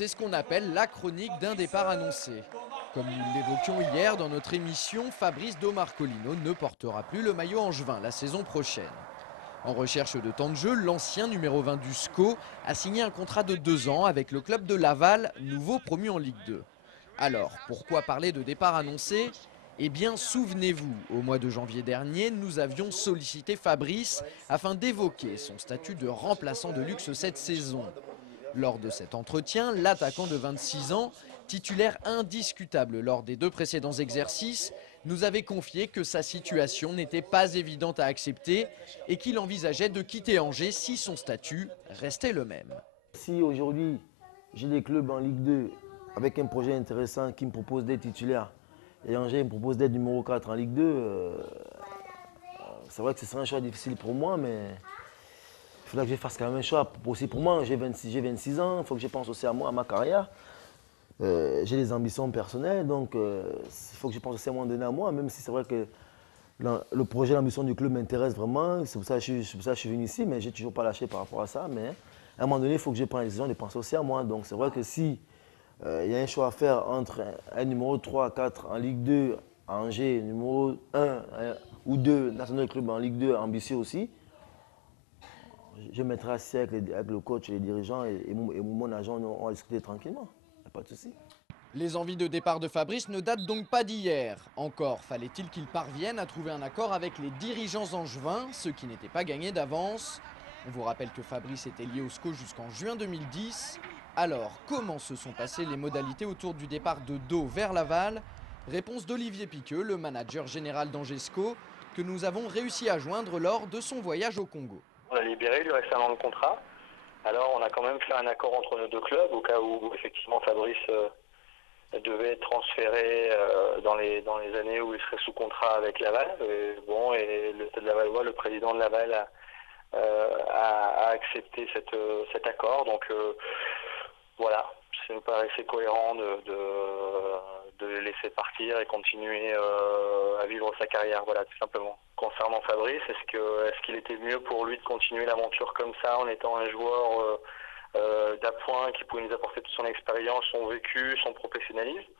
C'est ce qu'on appelle la chronique d'un départ annoncé. Comme nous l'évoquions hier dans notre émission, Fabrice Domarcolino ne portera plus le maillot angevin la saison prochaine. En recherche de temps de jeu, l'ancien numéro 20 du SCO a signé un contrat de 2 ans avec le club de Laval, nouveau promu en Ligue 2. Alors, pourquoi parler de départ annoncé ? Eh bien, souvenez-vous, au mois de janvier dernier, nous avions sollicité Fabrice afin d'évoquer son statut de remplaçant de luxe cette saison. Lors de cet entretien, l'attaquant de 26 ans, titulaire indiscutable lors des 2 précédents exercices, nous avait confié que sa situation n'était pas évidente à accepter et qu'il envisageait de quitter Angers si son statut restait le même. Si aujourd'hui j'ai des clubs en Ligue 2 avec un projet intéressant qui me propose d'être titulaire et Angers me propose d'être numéro 4 en Ligue 2, c'est vrai que ce serait un choix difficile pour moi, mais il faudra que je fasse quand même un choix aussi pour moi. J'ai 26 ans, il faut que je pense aussi à moi, à ma carrière. J'ai des ambitions personnelles, donc il faut que je pense aussi à un moment donné à moi, même si c'est vrai que le projet, l'ambition du club m'intéresse vraiment. C'est pour ça que je suis venu ici, mais je n'ai toujours pas lâché par rapport à ça. Mais à un moment donné, il faut que je prenne la décision de penser aussi à moi. Donc c'est vrai que si il y a un choix à faire entre un numéro 3, 4 en Ligue 2 à Angers, numéro 1 ou 2 National Club en Ligue 2 ambitieux aussi, je mettrai assis avec le coach et les dirigeants et mon agent, on va discuter tranquillement. Il n'y a pas de souci. Les envies de départ de Fabrice ne datent donc pas d'hier. Encore fallait-il qu'il parvienne à trouver un accord avec les dirigeants angevins, ce qui n'était pas gagné d'avance. On vous rappelle que Fabrice était lié au SCO jusqu'en juin 2010. Alors, comment se sont passées les modalités autour du départ de Do vers Laval? Réponse d'Olivier Piqueux, le manager général d'Angers SCO, que nous avons réussi à joindre lors de son voyage au Congo. On a libéré, il lui reste un an de contrat. Alors on a quand même fait un accord entre nos 2 clubs au cas où effectivement Fabrice devait être transféré dans les années où il serait sous contrat avec Laval. Et le Stade Lavallois, le président de Laval a accepté cet accord. Donc voilà, ça nous paraissait cohérent de le laisser partir et continuer à vivre sa carrière, voilà, tout simplement. Concernant Fabrice, est-ce qu'il était mieux pour lui de continuer l'aventure comme ça en étant un joueur d'appoint qui pouvait nous apporter toute son expérience, son vécu, son professionnalisme,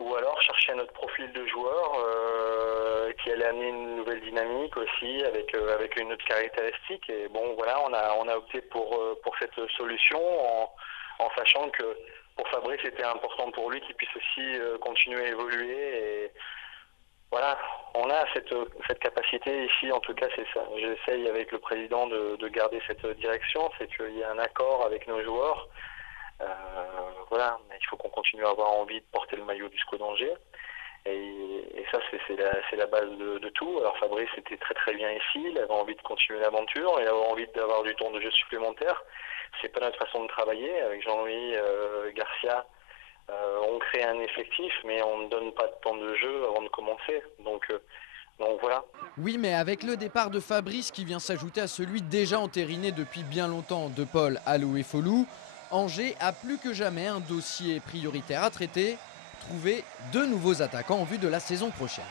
ou alors chercher un autre profil de joueur qui allait amener une nouvelle dynamique aussi avec une autre caractéristique. Et bon voilà, on a opté pour cette solution en sachant que pour Fabrice c'était important pour lui qu'il puisse aussi continuer à évoluer. Et voilà, on a cette capacité ici, en tout cas c'est ça. J'essaye avec le président de garder cette direction, c'est qu'il y a un accord avec nos joueurs. Voilà, mais il faut qu'on continue à avoir envie de porter le maillot du SCO d'Angers. Et ça, c'est la base de tout. Alors Fabrice était très très bien ici, il avait envie de continuer l'aventure, il avait envie d'avoir du temps de jeu supplémentaire. C'est pas notre façon de travailler. Avec Jean-Louis Garcia, on crée un effectif, mais on ne donne pas de temps de jeu avant de commencer. Donc voilà. Oui, mais avec le départ de Fabrice qui vient s'ajouter à celui déjà entériné depuis bien longtemps de Paul Alouefolou, Angers a plus que jamais un dossier prioritaire à traiter, trouver 2 nouveaux attaquants en vue de la saison prochaine.